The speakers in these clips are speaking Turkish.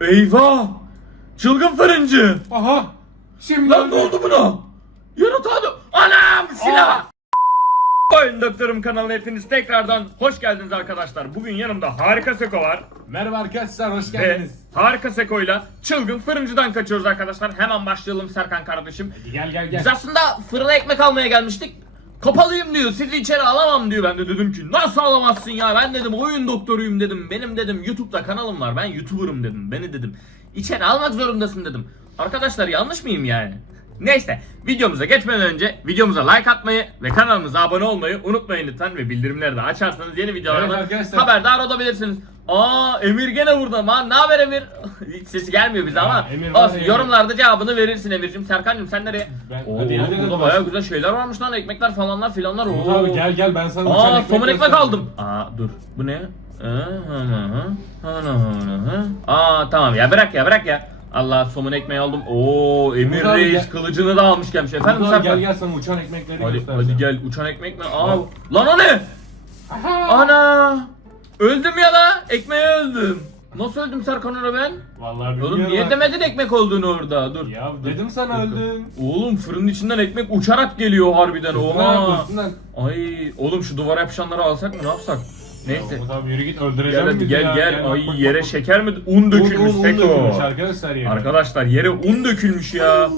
Eyvah! Çılgın fırıncı! Aha. Şimdi Lan ne oldu buna? Aldı. Anam silah! Oyun Doktorum kanalına hepiniz tekrardan hoş geldiniz arkadaşlar. Bugün yanımda Harika Seko var. Merhaba arkadaşlar hoş Ve geldiniz. Harika Seko'yla çılgın fırıncıdan kaçıyoruz arkadaşlar. Hemen başlayalım Serkan kardeşim. Gel gel gel. Biz aslında fırına ekmek almaya gelmiştik. Kapalıyım diyor. Sizi içeri alamam diyor. Ben de dedim ki nasıl alamazsın ya? Ben dedim oyun doktoruyum dedim. Benim dedim YouTube'da kanalım var. Ben YouTuber'ım dedim. Beni dedim içeri almak zorundasın dedim. Arkadaşlar yanlış mıyım yani? Neyse videomuza geçmeden önce videomuza like atmayı ve kanalımıza abone olmayı unutmayın lütfen ve bildirimleri de açarsanız yeni Evet videolardan arkadaşlar. haberdar olabilirsiniz. Aa Emir gene burada. Man ne haber Emir? Hiç sesi gelmiyor bize Ya, ama Emir olsun ya. yorumlarda cevabını verirsin Emir'cim. Serkan'cım sen nereye? Ben- Oo, hadi, hadi, burada hadi, bayağı güzel şeyler varmış lan ekmekler falanlar filanlar. Oo. abi gel gel ben sana Aa ekmek somun ekmek aldım. Aa dur bu ne? Hı. Aa tamam ya bırak ya bırak ya. Allah somun ekmeği aldım. Oo Emir abi Reis gel. kılıcını da almış gelmiş. Efendim abi Serkan. gel gel sana uçan ekmekleri Hadi, göstereceğim. hadi gel uçan ekmek mi? Aa lan o ne? Ana! Öldüm ya la. Ekmeğe öldüm. Nasıl öldüm Serkan ona ben? Vallahi bilmiyorum. Oğlum niye demedin ekmek olduğunu orada? Dur. Ya dedim sana öldün. Oğlum fırının içinden ekmek uçarak geliyor harbiden. Üstünden Oha. üstünden. Ay oğlum şu duvara yapışanları alsak mı ne yapsak? Neyse. Umut abi yürü git Gel öldüreceğim hadi bizi gel ya. gel. bak, Ay bak, yere bak. şeker mi? Un Un, dökülmüş un, un Seko. dökülmüş arkadaşlar yere. Arkadaşlar yere un dökülmüş ya.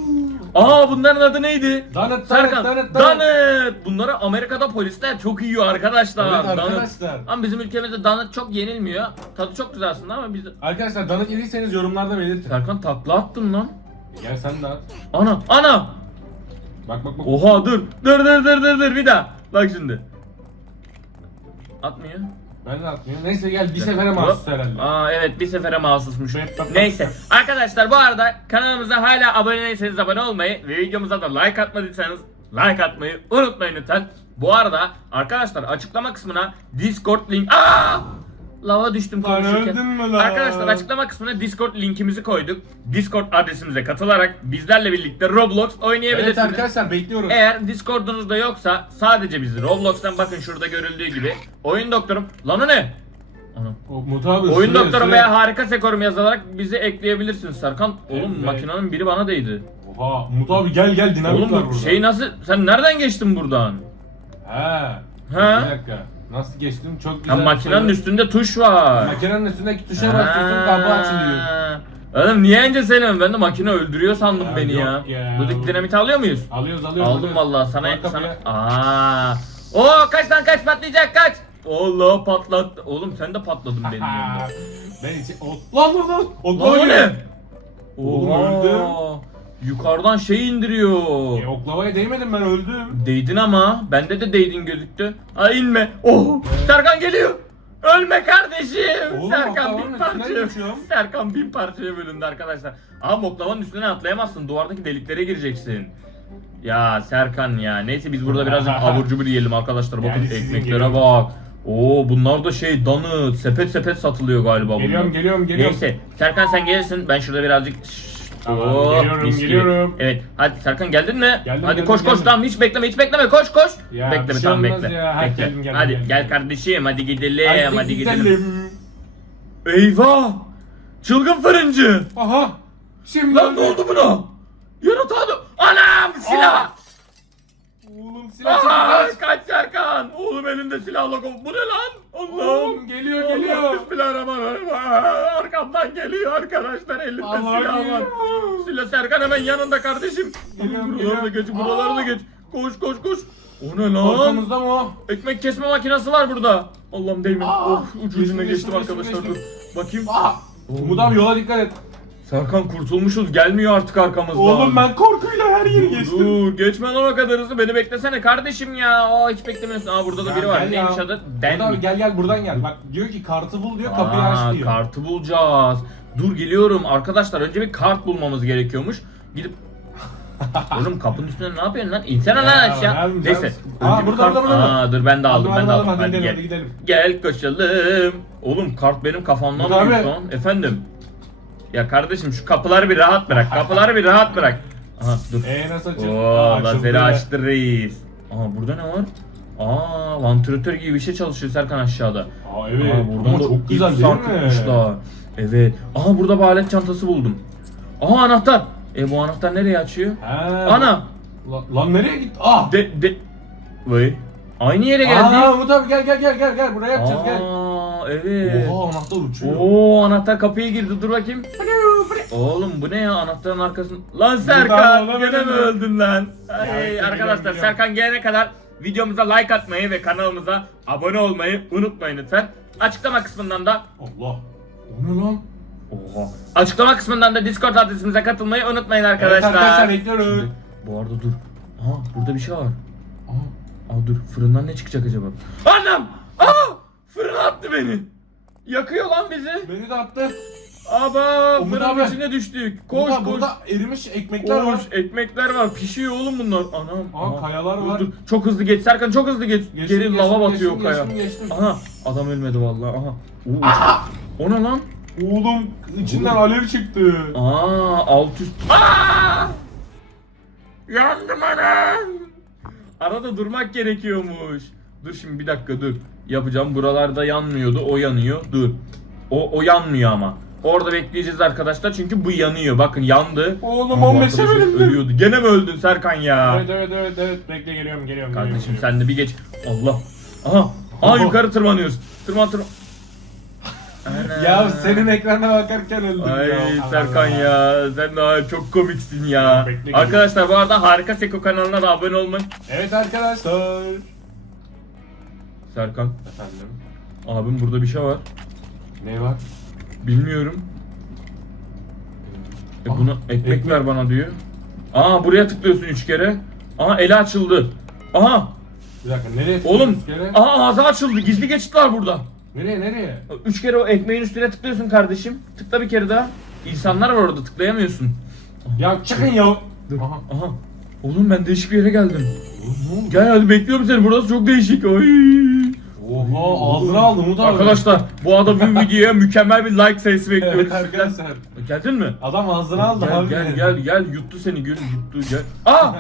Aa bunların adı neydi? Donut, Serkan. donut, donut, Donut. Bunları Amerika'da polisler çok yiyor arkadaşlar. Evet Donut. arkadaşlar. Ama bizim ülkemizde donut çok yenilmiyor. Tadı çok güzel aslında ama biz... Arkadaşlar donut yediyseniz yorumlarda belirtin. Serkan takla attın lan. Gel sen de at. Ana ana. Bak bak bak. Oha dur. Dur dur dur dur dur bir daha. Bak şimdi. Atmıyor. Ben de atmıyorum. Neyse gel bir sefere mahsus herhalde. Aa evet bir sefere mahsusmuş. Neyse arkadaşlar bu arada kanalımıza hala abone değilseniz abone olmayı ve videomuza da like atmadıysanız like atmayı unutmayın lütfen. Bu arada arkadaşlar açıklama kısmına Discord link... Aa! Lava düştüm Lan konuşurken. öldün mü lan? Arkadaşlar açıklama kısmına Discord linkimizi koyduk. Discord adresimize katılarak bizlerle birlikte Roblox Evet oynayabilirsiniz. arkadaşlar bekliyorum. Eğer Discord'unuzda yoksa sadece bizi Roblox'tan bakın şurada görüldüğü gibi oyun doktorum. Lan o ne? Anam. Umut abi Oyun süre, doktorum veya harika sekorum yazarak bizi ekleyebilirsiniz Serkan. Oğlum Evet. makinenin biri bana değdi. Oha Umut abi gel gel dinamit Oğlum var bu burada. şey nasıl sen nereden geçtin buradan? He. He? Bir dakika. Nasıl geçtim? Çok güzel. Ha makinenin üstünde tuş var. Makinenin üstündeki tuşa basıyorsun kapı açılıyor. Oğlum niye önce senin? Ben de makine öldürüyor sandım Ya beni ya. ya. Bu dik dinamiti alıyor muyuz? Alıyoruz alıyoruz. Aldım vallahi sana Bak sana. kapıya. Aa. Oo kaç lan kaç patlayacak kaç. Allah patlattı. Oğlum sen de patladın benim yanımda. Ben içi... Lan lan lan! O Lan o ne? Oğlum Oha. Yukarıdan şey indiriyor. E, oklavaya değmedim ben öldüm. Değdin ama. Bende de değdin gözüktü. Ay inme. Oh. Serkan geliyor. Ölme kardeşim. Oğlum, Serkan oklavanın bin üstünden geçiyorum. Serkan bin parçaya bölündü arkadaşlar. Ama oklavanın üstüne atlayamazsın. Duvardaki deliklere gireceksin. Ya Serkan ya. Neyse biz burada birazcık abur cubur yiyelim arkadaşlar. Bakın Yani sizin ekmeklere bak. Oo bunlar da şey danıt sepet sepet satılıyor galiba bunlar. Geliyorum geliyorum geliyorum. Neyse Serkan sen gelirsin ben şurada birazcık Tamam, Oo, geliyorum, mis gibi. geliyorum. Evet hadi Serkan geldin mi? Geldim, hadi geldim, koş koş geldim. tamam hiç bekleme hiç bekleme koş koş. Ya, bekleme bir şey tamam olmaz bekle. ya. Hadi bekle. geldim, geldim, hadi geldim. gel kardeşim hadi gidelim hadi, gidelim. Eyvah! Çılgın fırıncı! Aha! Şimdi Lan ne oldu buna? Yanıt aldı. Anam silah! Aa! Oğlum silah Aa, çek kaç Serkan! Oğlum elinde silahla kov- Bu ne lan? Allah'ım! Geliyor Allah, geliyor. Bismillahirrahmanirrahim. Arkamdan geliyor arkadaşlar. Elinde Allah silah var. Silah Serkan hemen yanında kardeşim. Geliyorum, da geç, buraları da geç. Koş koş koş. O ne lan? Arkamızda mı o? Ekmek kesme makinesi var burada. Allah'ım değme. Of ucu ucuna Geçtim, arkadaşlar. Bakayım. Umut abi yola dikkat et. Serkan kurtulmuşuz. Gelmiyor artık arkamızdan. Oğlum ben korkuyla her yeri geçtim. Dur geçme lan o kadar hızlı beni beklesene kardeşim ya. Aa hiç beklemiyorsun. Aa burada da Ya biri var. gel ya. Neymiş adı? Umut Den. abi gel gel buradan gel. Bak diyor ki kartı bul diyor kapıyı Aa, aç diyor. kartı bulacağız. Dur geliyorum arkadaşlar önce bir kart bulmamız gerekiyormuş. Gidip Oğlum kapının üstünde ne yapıyorsun lan? İnsene lan Ya, aşağı. vermeyeceğim. Neyse. Aa, önce bir burada, kart- burada, burada. Aa, dur ben de aldım ben de aldım. Hadi, Hadi, gidelim gel. hadi gidelim. Gel koşalım. Oğlum kart benim kafamdan Dur mı lan? Efendim. Ya kardeşim şu kapıları bir rahat bırak. Kapıları bir rahat bırak. Aha dur. Eee nasıl açıldı? Oo Aa, lazeri açtı reis. Aa burada ne var? Aa vantilatör gibi bir şey çalışıyor Serkan aşağıda. Aa evet. Aa, buradan Ama da çok güzel değil mi? Evet. Aha burada bir alet çantası buldum. Aha anahtar. E bu anahtar nereye açıyor? He. Ana. Lan, lan nereye git? Ah. De de. Vay. Aynı yere geldik. Aa Umut abi gel gel gel gel gel buraya yapacağız gel. Evet. Oha anahtar uçuyor. Oo anahtar kapıya girdi dur bakayım. Oğlum bu ne ya anahtarın arkasında. Lan Serkan gene mi öldün lan? Ay, arkadaşlar Serkan gelene kadar videomuza like atmayı ve kanalımıza abone olmayı unutmayın lütfen. Açıklama kısmından da Allah. O ne lan? Oha. Açıklama kısmından da Discord adresimize katılmayı unutmayın Evet arkadaşlar. arkadaşlar bekliyoruz. Şimdi, bu arada dur. Aha burada bir şey var. Aa, Aa dur fırından ne çıkacak acaba? Anam! Aa! Attı beni. Yakıyor lan bizi. beni de attı. Aba Umut fırın abi. içine düştük. Koş Burada, koş. burada erimiş ekmekler Koş var. ekmekler var. Pişiyor oğlum bunlar. Anam. Aa, aha. kayalar var. Dur, Çok hızlı geç Serkan çok hızlı geç. Geçtim, Geri geçtim, lava batıyor geçtim, kaya. geçtim, geçtim. Aha adam ölmedi vallahi. Aha. Oo, O ne lan? Oğlum içinden alev çıktı. Aa alt üst. Aa! Yandım anam. Arada durmak gerekiyormuş. Dur şimdi bir dakika dur. Yapacağım. Buralarda yanmıyordu. O yanıyor. Dur. O o yanmıyor ama. Orada bekleyeceğiz arkadaşlar çünkü bu yanıyor. Bakın yandı. Oğlum Ama bu 15'e arkadaşım bölündü. Ölüyordu. Gene mi öldün Serkan ya? Evet evet evet evet bekle geliyorum geliyorum. Kardeşim geliyorum, sen de bir geç. Allah. Aha. Aha. yukarı tırmanıyoruz. Tırman tırman. geliyorum. Ya senin ekrana bakarken öldüm Ay ya. Serkan ya sen daha çok komiksin ya. Bekle, Arkadaşlar bu arada Harika Seko kanalına da abone olmayı. Evet arkadaşlar. Serkan Efendim. abim burada bir şey var. Ne var? Bilmiyorum. E Aa, buna ekmek, ekmek. ver bana diyor. Aa buraya tıklıyorsun üç kere. Aha eli açıldı. Aha Bir dakika nereye? oğlum. Üç kere? Aha ağzı açıldı. Gizli geçit var burada. Nereye nereye? Üç kere o ekmeğin üstüne tıklıyorsun kardeşim. Tıkla bir kere daha. İnsanlar var orada tıklayamıyorsun. Ya çıkın ya. Dur. Aha. Aha. Oğlum ben değişik bir yere geldim. Oğlum? Gel hadi bekliyorum seni. Burası çok değişik. Ay. Oha ağzına aldı Umut abi. Arkadaşlar bu arada bu videoya mükemmel bir like sayısı bekliyoruz. Evet arkadaşlar. Geldin mi? Adam ağzına aldı Gel abi. gel gel gel yuttu seni gül yuttu gel. Aa!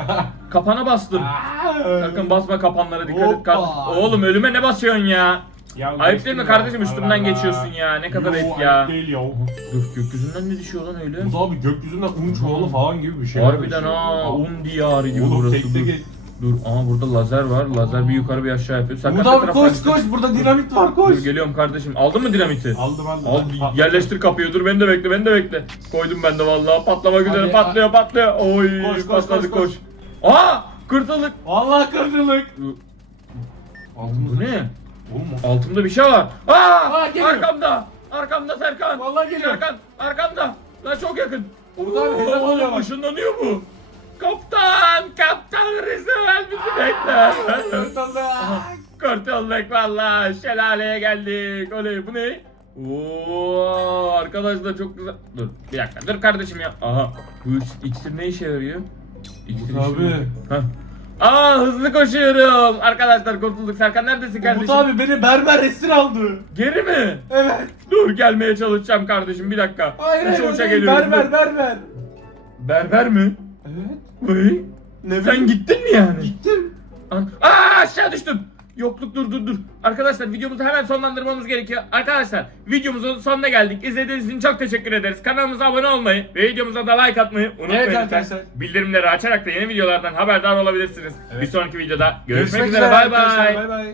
Kapana bastım. Sakın basma kapanlara dikkat et. Oğlum ölüme ne basıyorsun ya? Ya Ayıp değil mi kardeşim üstümden geçiyorsun ya. Ne kadar ayıp ya. değil ya. Dur gökyüzünden ne düşüyor lan öyle? Umut abi gökyüzünden un çuvalı falan gibi bir şey. Harbiden ha un diyarı gibi Oğlum burası. tekte Dur. geç. Dur ama burada lazer var. Lazer bir yukarı bir aşağı yapıyor. Umut ne abi taraftan koş koş burada dinamit var koş. Dur geliyorum kardeşim. Aldın mı dinamiti? Aldım aldım. Al Bak, yerleştir kapıyı. Dur beni de bekle. Beni de bekle. Koydum ben de vallahi. Patlamak üzere. Hadi, patlıyor patlıyor. Oy Koş, koş, patladı koş, koş. koş. Aa! Kırtılık. Allah kırdılık. Bu ne? Oğlum Altımda bir şey var. Aa! Aa, geliyor. arkamda. Arkamda Serkan. Vallahi geliyor. Serkan arkamda. Lan çok yakın. Hedef Oo, oluyor bak. ışınlanıyor bu. Kaptan! Kaptan Rizevel bizi bekler. Kurtulduk valla. Şelaleye geldik. Oley bu ne? Oo arkadaşlar çok güzel. Dur bir dakika dur kardeşim ya. Aha bu iks- iksir ne işe yarıyor? İksir işe abi. yarıyor. Heh. Aa hızlı koşuyorum. Arkadaşlar kurtulduk. Serkan neredesin kardeşim? Umut abi beni berber esir aldı. Geri mi? Evet. Dur gelmeye çalışacağım kardeşim bir dakika. Hayır hayır. Uça uça öyle değil. geliyorum. Berber Dur. berber. Berber mi? Evet. Vay. Ne Sen bileyim. gittin mi yani? Gittim. An- Aa aşağı düştüm. Yokluk dur dur dur. Arkadaşlar videomuzu hemen sonlandırmamız gerekiyor. Arkadaşlar videomuzun sonuna geldik. İzlediğiniz için çok teşekkür ederiz. Kanalımıza abone olmayı ve videomuza da like atmayı unutmayın. Evet arkadaşlar. Bildirimleri açarak da yeni videolardan haberdar olabilirsiniz. Evet. Bir sonraki videoda görüşmek, Görüşmek üzere. Bay bay.